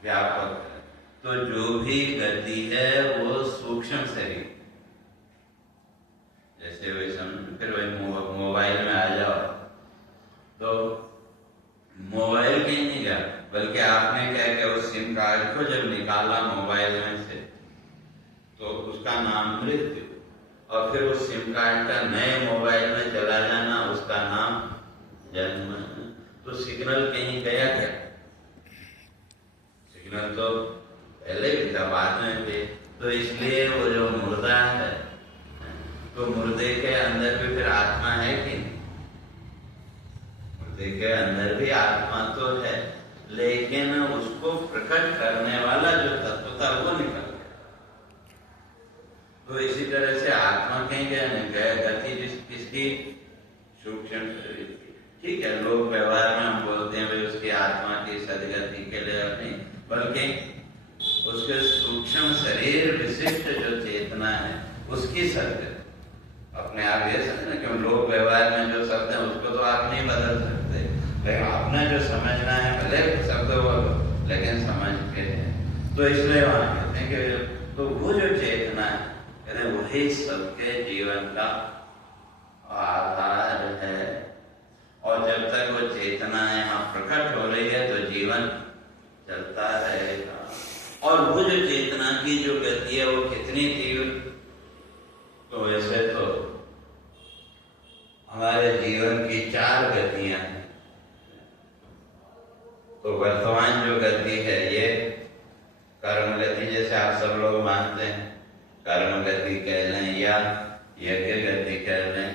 व्यापक है। तो जो भी गति है वो सूक्ष्म शरीर, जैसे वही समझ, फिर वही मोबाइल में आ जाओ, तो मोबाइल कहीं नहीं गया, बल्कि आपने क्या किया, उस सिम कार्ड को जब निकाला मोबाइल में से, तो उसका नाम मृत्यु। और फिर उस सिम कार्ड का नए मोबाइल में चला जाना, उसका नाम जन्म। तो सिग्नल कहीं गया क्या? सिग्नल तो पहले भी था, बाद में भी। तो इसलिए वो जो मुर्दा है, तो मुर्दे के अंदर भी फिर आत्मा है कि नहीं? मुर्दे के अंदर भी आत्मा तो है, लेकिन उसको प्रकट करने वाला जो तत्व था वो निकल गया। तो इसी तरह से आत्मा कहीं गया नहीं, गया गति किसकी? सूक्ष्म शरीर की। ठीक है, लोग व्यवहार में हम बोलते हैं भाई उसकी आत्मा की सदगति के लिए नहीं, बल्कि उसके सूक्ष्म शरीर विशिष्ट जो चेतना है उसकी सदगति। अपने आप ये समझना, क्यों लोग व्यवहार में जो शब्द है उसको तो आप नहीं बदल सकते, लेकिन आपने जो समझना है, भले शब्द बोलो लेकिन समझ के है। तो इसलिए वहां कहते हैं कि तो वो जो चेतना है, वही सबके जीवन का आधार हमारे जीवन की 4 गतियां हैं। तो वर्तमान जो गति है ये कर्म गति, जैसे आप सब लोग मानते हैं, कर्म गति कह लें या यज्ञ गति कह लें,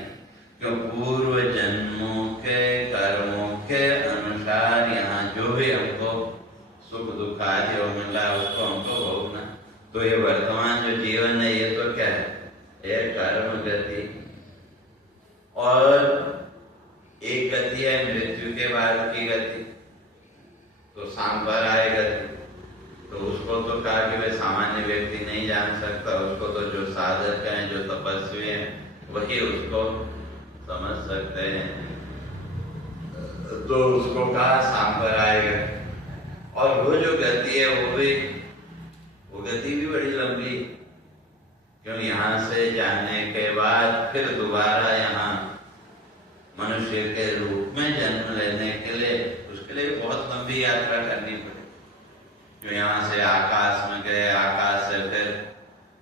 क्यों पूर्व जन्मों के कर्मों के अनुसार यहाँ जो भी हमको सुख दुख आदि हो मिला उसको हमको भोगना। तो ये वर्तमान जो जीवन है ये तो क्या है, ये कर्म गति। और एक गति है मृत्यु के बाद की गति, तो सांप्रदाय गति। तो उसको तो कहा कि वे सामान्य व्यक्ति नहीं जान सकता, उसको तो जो साधक हैं, जो तपस्वी हैं, वही उसको समझ सकते हैं। तो उसको कहा सांप्रदाय गति। और वो जो गति है वो गति भी बड़ी लंबी, क्यों यहाँ से जाने के बाद फिर दोबारा यहाँ मनुष्य के रूप में जन्म लेने के लिए, उसके लिए बहुत लंबी यात्रा करनी पड़ी। जो यहाँ से आकाश में गए, आकाश से फिर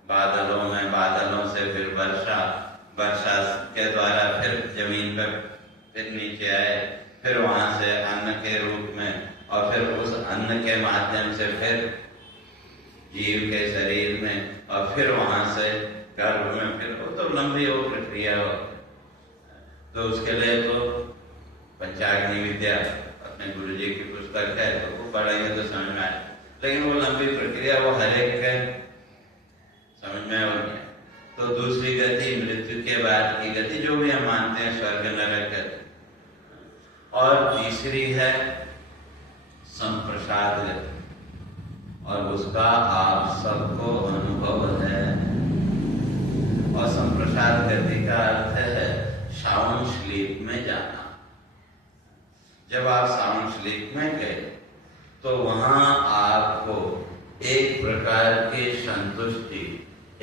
बादलों में, बादलों से फिर वर्षा, वर्षा के द्वारा फिर जमीन पर फिर नीचे आए, फिर वहां से अन्न के रूप में, और फिर उस अन्न के माध्यम से फिर जीव के शरीर में, और फिर वहां से गर्भ में, फिर वो तो लंबी वो प्रक्रिया हो। तो उसके लिए तो पंचाग्नि विद्या अपने गुरु जी की पुस्तक है, तो वो पढ़ेंगे तो समझ में आए। लेकिन वो लंबी प्रक्रिया वो हर एक के समझ में होगी। तो दूसरी गति मृत्यु के बाद की गति, जो भी हम मानते हैं स्वर्ग नरक गति। और तीसरी है संप्रसाद गति, और उसका आप सबको अनुभव है। और संप्रसाद गति का अर्थ है साउंड स्लीप में जाना। जब आप साउंड स्लीप में गए तो वहां आपको एक प्रकार की संतुष्टि,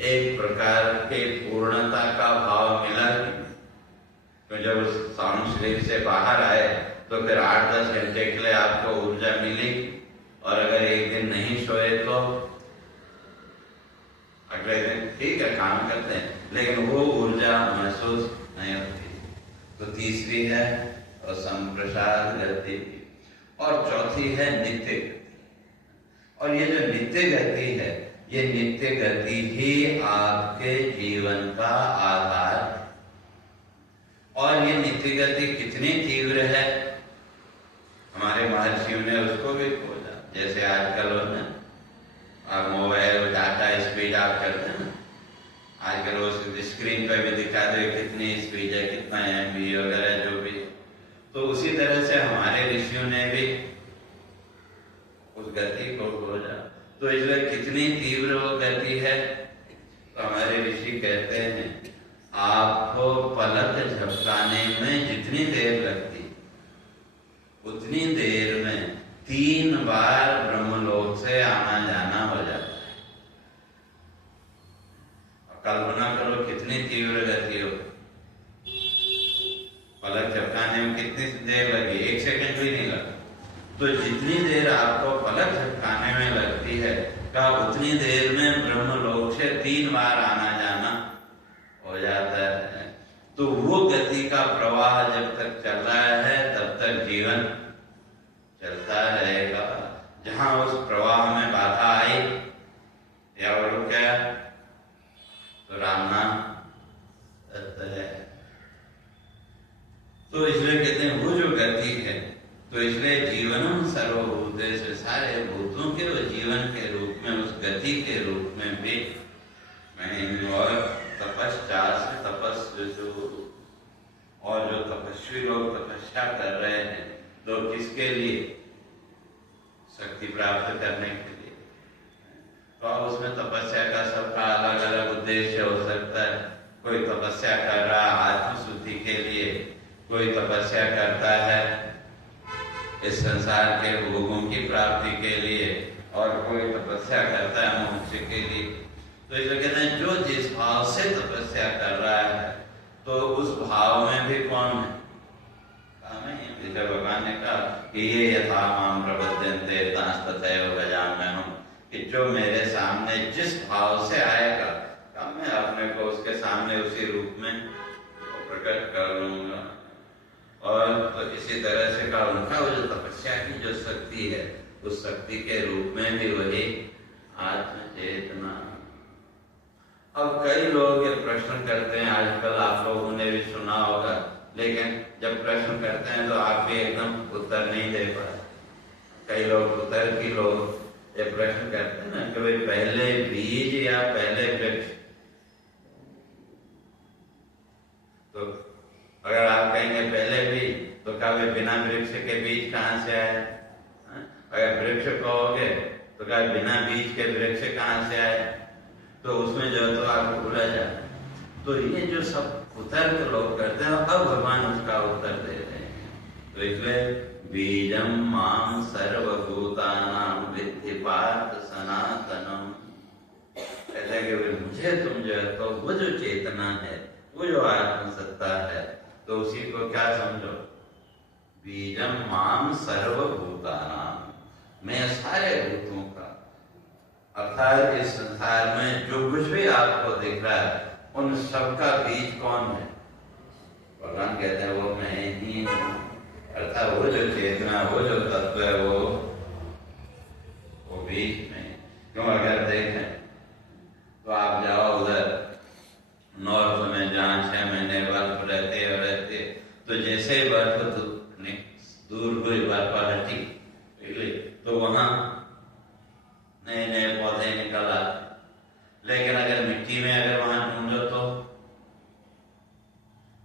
एक प्रकार के पूर्णता का भाव मिला। तो जब उस साउंड स्लीप से बाहर आए तो फिर 8-10 घंटे के लिए आपको ऊर्जा मिली, और अगर एक दिन नहीं सोए तो अगले दिन ठीक है काम करते हैं, लेकिन वो ऊर्जा महसूस नहीं होती। तो तीसरी है और संप्रसाद गति, और चौथी है नित्य गति। और ये जो नित्य गति है, ये नित्य गति ही आपके जीवन का आधार है। और ये नित्य गति कितनी तीव्र है, हमारे महर्षियों ने उसको भी खोजा। जैसे आजकल हो ना, आप मोबाइल डाटा स्पीड आप करते हैं ना, आजकल वो स्क्रीन पर भी दिखा दे कितनी स्पीड है, कितना MB वगैरह जो भी। तो उसी तरह से हमारे ऋषियों ने भी उस गति को खोजा। तो इसमें कितनी तीव्र वो गति है, तो हमारे ऋषि कहते हैं आपको पलक झपकाने में जितनी देर लगती, उतनी देर में 3 बार ब्रह्मलोक से आना जाना हो जाता है। कल्पना करो कितनी तीव्र गति हो। पलक झपकाने में कितनी देर लगी, 1 सेकंड भी नहीं लगा। तो जितनी देर आपको पलक झपकाने में लगती है, का उतनी देर में ब्रह्मलोक से 3 बार आना जाना हो जाता है। तो वो गति का प्रवाह जब तक चल रहा है तब तक जीवन चलता रहेगा। जहां उस प्रवाह में बाधा आई या वो रुक गया तो राम नाम है। तो इसलिए कहते हैं वो जो गति है, तो इसलिए जीवनम सर्वभूतेषु, सारे भूतों के वो जीवन के रूप में, उस गति के रूप में भी मैं। और तपश्चास तपस्वी, और जो तपस्वी लोग तपस्या कर रहे हैं तो किसके लिए, शक्ति प्राप्त करने के लिए। तो अब उसमें तपस्या का सबका अलग अलग उद्देश्य हो सकता है। कोई तपस्या कर रहा है आत्म शुद्धि के लिए, कोई तपस्या करता है इस संसार के भोगों की प्राप्ति के लिए, और कोई तपस्या करता है मोक्ष के लिए। तो इसे कहते हैं जो जिस भाव से तपस्या कर रहा है, तो उस भाव में भी कौन है, जैसे भगवान ने कहा कि ये यथा माम प्रबध्यन्ते ततैव भजाम्यहम्, कि जो मेरे सामने जिस भाव से आएगा, मैं अपने को उसके सामने उसी रूप में प्रकट कर लूंगा। उस शक्ति के रूप में भी वही आत्म चेतना। अब कई लोग ये प्रश्न करते हैं, आजकल आप लोगों ने भी सुना होगा, लेकिन जब प्रश्न करते हैं तो आप भी एकदम उत्तर नहीं दे पाए। कई लोग उत्तर की लोग ये प्रश्न करते हैं ना कि भाई पहले बीज या पहले वृक्ष। तो अगर आप कहेंगे पहले बीज तो कभी बिना वृक्ष के बीज कहाँ से आए? अगर वृक्ष कहोगे तो कभी बिना बीज के वृक्ष कहाँ से आए? तो उसमें जो तो आप भूला जाए। तो ये जो सब उत्तर तो लोग करते हैं, अब भगवान उसका उत्तर दे रहे हैं। तो इसलिए बीजम माम सर्वभूतानां विद्धि पार्थ सनातनम, कहते हैं कि मुझे तुम जो है तो वो जो चेतना है, वो जो आत्मसत्ता है, तो उसी को क्या समझो? बीजम माम सर्वभूतानां, मैं सारे भूतों का, अर्थात इस संसार में जो कुछ भी आपको दिख रहा है उन सबका बीज कौन है? भगवान कहते हैं वो मैं ही हूँ। अर्थात वो जो चेतना, वो जो तत्व है, वो बीज में। क्यों? अगर देखें तो आप जाओ उधर नॉर्थ में जहाँ 6 महीने बर्फ रहते, तो जैसे ही बर्फ दूर हुई, बर्फ हटी, तो वहां नए नए पौधे निकल आते। लेकिन अगर मिट्टी में अगर वहां ढूंढो तो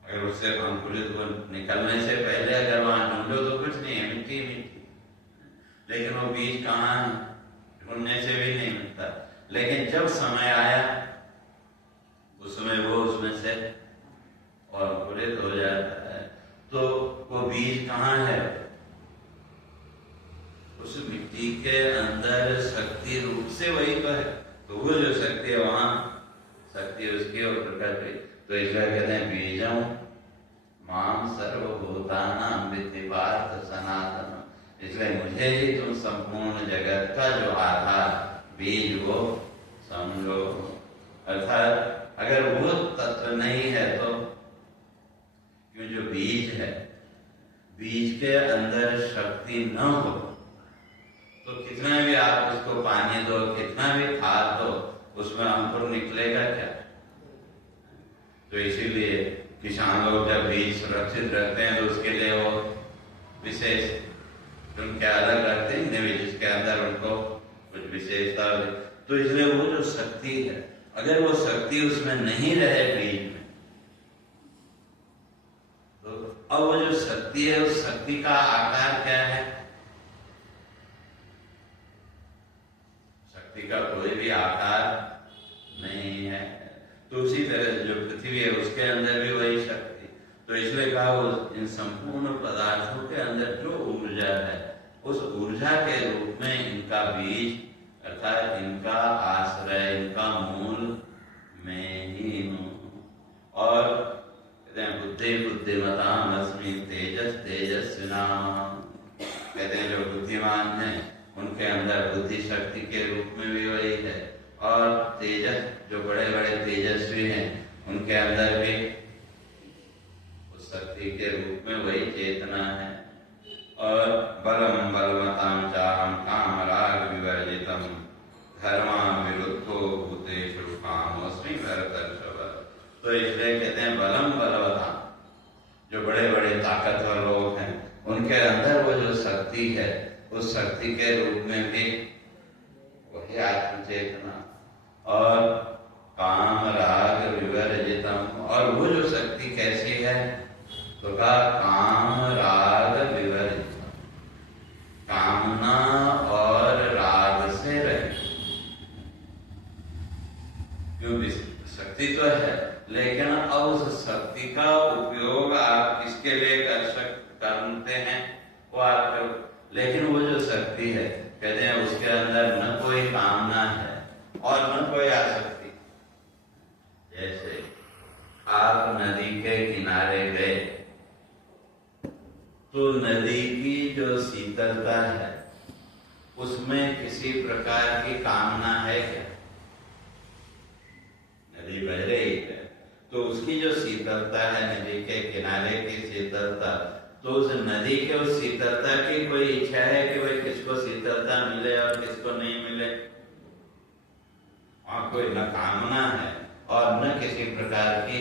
अगर उससे अंकुरित निकलने से पहले अगर वहां ढूंढो तो कुछ नहीं है, मिट्टी मिट्टी। लेकिन वो बीज कहाँ है? ढूंढने से भी नहीं मिलता। लेकिन जब समय आया उसमें वो उसमें से और अंकुरित हो जाता है। तो वो बीज कहाँ है? उस मिट्टी के अंदर शक्ति रूप से वही तो है। तो वो जो शक्ति है वहां शक्ति उसकी और प्रकट हुई। तो इसलिए कहते हैं बीजम माम सर्वभूतानां विद्धि पार्थ सनातनम, इसलिए मुझे ही तुम संपूर्ण जगत का जो आधार बीज वो समझो। अर्थात अगर वो तत्व नहीं है तो क्यों जो बीज है, बीज के अंदर शक्ति न हो तो कितना भी आप उसको पानी दो, कितना भी खाद दो, उसमें अंकुर निकलेगा क्या? तो इसीलिए किसान लोग जब बीज सुरक्षित रखते हैं तो उसके लिए वो विशेष उनके अलग रखते हैं जिसके अंदर उनको कुछ विशेषता। तो इसलिए वो जो शक्ति है, अगर वो शक्ति उसमें नहीं रहे बीज में, तो अब वो जो शक्ति है उस शक्ति का आकार क्या है? शक्ति का कोई भी आकार नहीं है। तो उसी तरह जो पृथ्वी है उसके अंदर भी वही शक्ति। तो इसलिए कहा इन संपूर्ण पदार्थों के अंदर जो ऊर्जा है उस ऊर्जा के रूप में इनका बीज अर्थात इनका आश्रय, इनका मूल मैं ही हूँ। और कहते हैं बुद्धि बुद्धिमताम् अस्मि तेजस तेजस्विनाम्, कहते हैं जो बुद्धिमान है उनके अंदर बुद्धि शक्ति के रूप में भी वही है। और तेजस जो बड़े बड़े तेजस्वी हैं उनके अंदर भी उस शक्ति के रूप में वही चेतना है। और बलम बलवतां चाहं कामराग विवर्जितम धर्मां विरुद्धो भूतेषु कामोऽस्मि भरतर्षभ। तो इसलिए कहते हैं बलम बलवतां, जो बड़े बड़े ताकतवर लोग हैं उनके अंदर वो जो शक्ति है उस शक्ति के रूप में भी वही आत्म चेतना। और काम राग विवर्जितम, और वो जो शक्ति कैसी है तो कहा काम राग विवर्जितम, कामना और राग से रहे। क्योंकि शक्ति तो है लेकिन अब उस शक्ति का उपयोग आप किसके लिए करते हैं वो आप, लेकिन वो जो शक्ति है कहते हैं उसके अंदर न कोई कामना है और न कोई आसक्ति। जैसे आप नदी के किनारे गए तो नदी की जो शीतलता है उसमें किसी प्रकार की कामना है क्या? नदी बह रही है तो उसकी जो शीतलता है, नदी के किनारे की शीतलता, तो उस नदी के उस शीतलता की कोई इच्छा है कि भाई किसको शीतलता मिले और किसको नहीं मिले? वहां कोई न कामना है और न किसी प्रकार की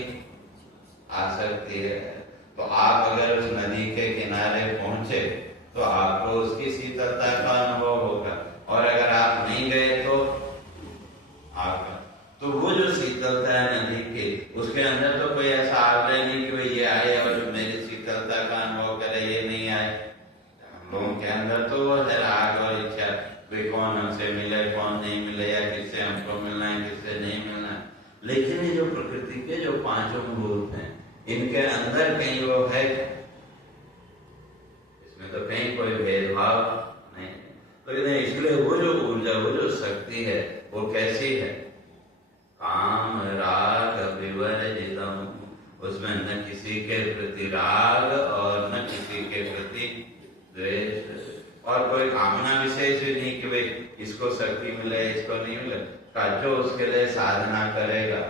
आसक्ति है। तो आप अगर उस नदी के किनारे पहुंचे तो आपको उसकी शीतलता का अनुभव होगा, और अगर आप नहीं गए तो आपका तो वो जो शीतलता है नदी की, उसके अंदर तो कोई ऐसा आग्रह नहीं कि भाई ये आए और जो मेरी शीतलता का अनुभव करे, ये नहीं आए। हम लोगों के अंदर तो वो है राग और इच्छा, वे कौन हमसे मिले कौन नहीं मिले, या किससे हमको मिलना है किससे नहीं मिलना है। लेकिन ये जो प्रकृति के जो पांचों भूत हैं, इनके अंदर कहीं वो है, इसमें तो कहीं कोई भेदभाव नहीं। तो इसलिए वो जो ऊर्जा, वो जो शक्ति है, वो कैसी है? काम राग विवर्जितम, उसमें न किसी के प्रति राग और न किसी के प्रति द्वेष, और कोई कामना विशेष भी नहीं कि भाई इसको शक्ति मिले इसको नहीं मिले। का जो उसके लिए साधना करेगा,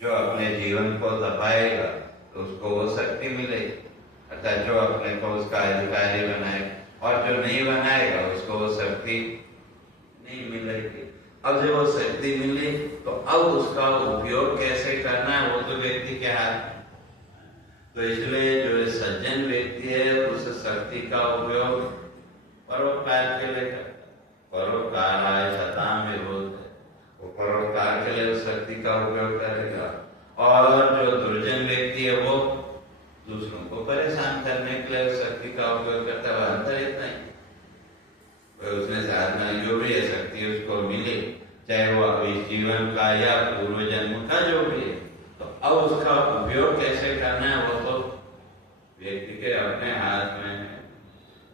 जो अपने जीवन को तपाएगा, तो उसको वो शक्ति मिलेगी, अर्थात जो अपने को उसका अधिकारी बनाएगा, और जो नहीं बनाएगा उसको वो शक्ति नहीं मिलेगी। अब जब वो शक्ति मिली तो अब उसका उपयोग कैसे करना है वो तो व्यक्ति के हाथ। तो इसलिए जो सज्जन व्यक्ति है उस शक्ति का उपयोग परोपकार के लिए करता है। परोपकाराय सताम विभूत, वो परोपकार के लिए उस शक्ति का उपयोग करेगा। और जो दुर्जन व्यक्ति है वो दूसरों को परेशान करने के लिए उस शक्ति का उपयोग करता है। अंतर इतना ही, उसने साधना जो भी है शक्ति उसको मिली, चाहे वो इस जीवन का या पूर्व जन्म का जो भी है, तो अब उसका उपयोग कैसे करना है वो तो व्यक्ति के अपने हाथ में है।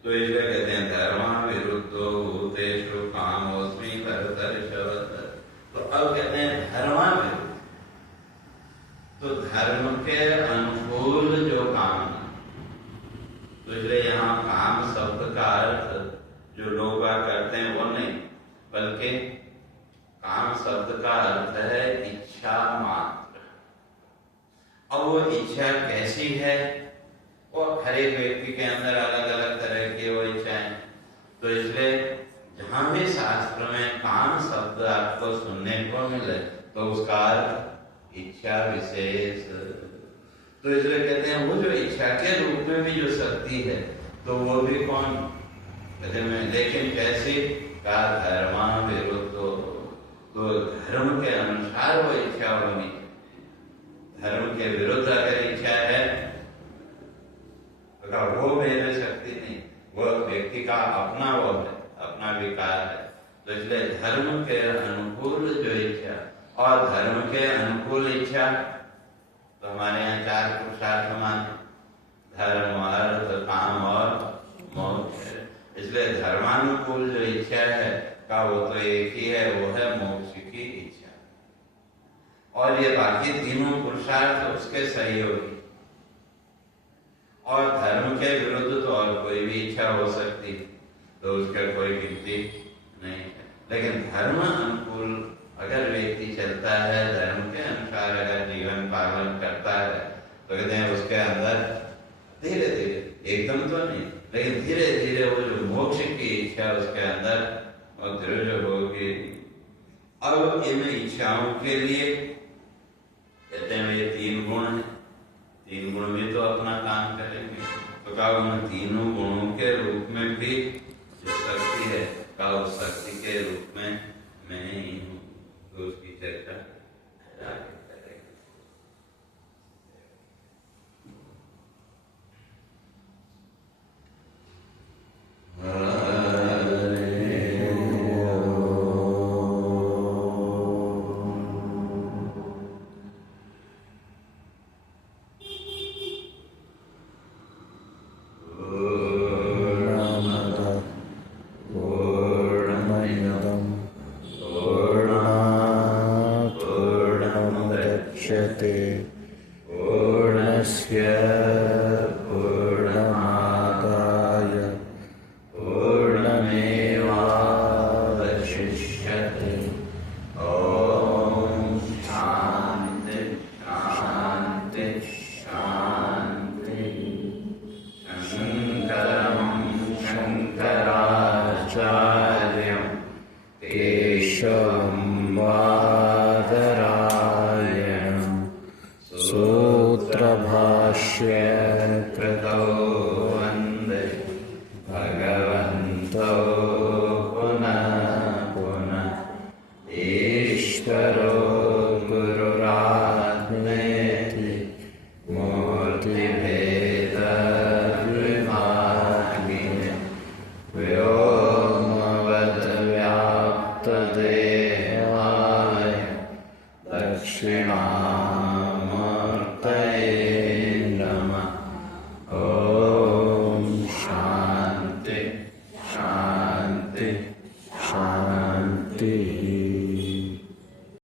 तो इसलिए कहते हैं धर्म विरुद्धो भूतेषु कामोस्मि भरतर्षभ। तो अब कहते हैं धर्म विरुद्ध, तो धर्म के अनुकूल जो काम, तो इसलिए यहाँ काम शब्द का अर्थ जो लोग करते हैं वो नहीं, बल्कि काम शब्द का अर्थ है इच्छा मात्र। अब वो इच्छा कैसी है, वो हर एक व्यक्ति के अंदर अलग अलग तरह की वो इच्छाएं। तो इसलिए जहां भी शास्त्र में काम शब्द आपको सुनने को मिले तो उसका अर्थ इच्छा विशेष। तो इसलिए कहते हैं वो जो इच्छा के रूप में भी जो शक्ति है, तो वो भी कौन कहते हैं, लेकिन कैसी का धर्मा विरुद्ध हो, तो धर्म के अनुसार वो इच्छा होनी। धर्म के विरुद्ध अगर इच्छा है तो वो मेरे शक्ति नहीं, वो व्यक्ति का अपना वो है, अपना विकार है। तो इसलिए धर्म के अनुकूल जो इच्छा, और धर्म के अनुकूल इच्छा तो हमारे यहाँ 4 पुरुषार्थ माने, धर्म अर्थ काम और मोक्ष। इसलिए धर्मानुकूल जो इच्छा है का वो तो एक ही है, वो है मोक्ष की इच्छा। और ये बाकी तीनों पुरुषार्थ उसके सहयोगी। और धर्म के विरुद्ध तो और कोई भी इच्छा हो सकती, तो उसका कोई गिनती नहीं है। लेकिन धर्म अनुकूल अगर व्यक्ति चलता है, धर्म के अनुसार अगर जीवन पालन करता है, तो कहते हैं उसके अंदर धीरे धीरे, एकदम तो नहीं, लेकिन धीरे धीरे वो जो मोक्ष की इच्छा उसके अंदर और दृढ़ होगी। अब इन इच्छाओं के लिए कहते हैं ये 3 गुण हैं, 3 गुण भी तो अपना काम करेंगे। तो कहा उन तीनों गुणों के रूप में भी जो शक्ति है, का उस शक्ति के रूप में मैं ही हूँ। तो उसकी चर्चा आगे करेंगे। करो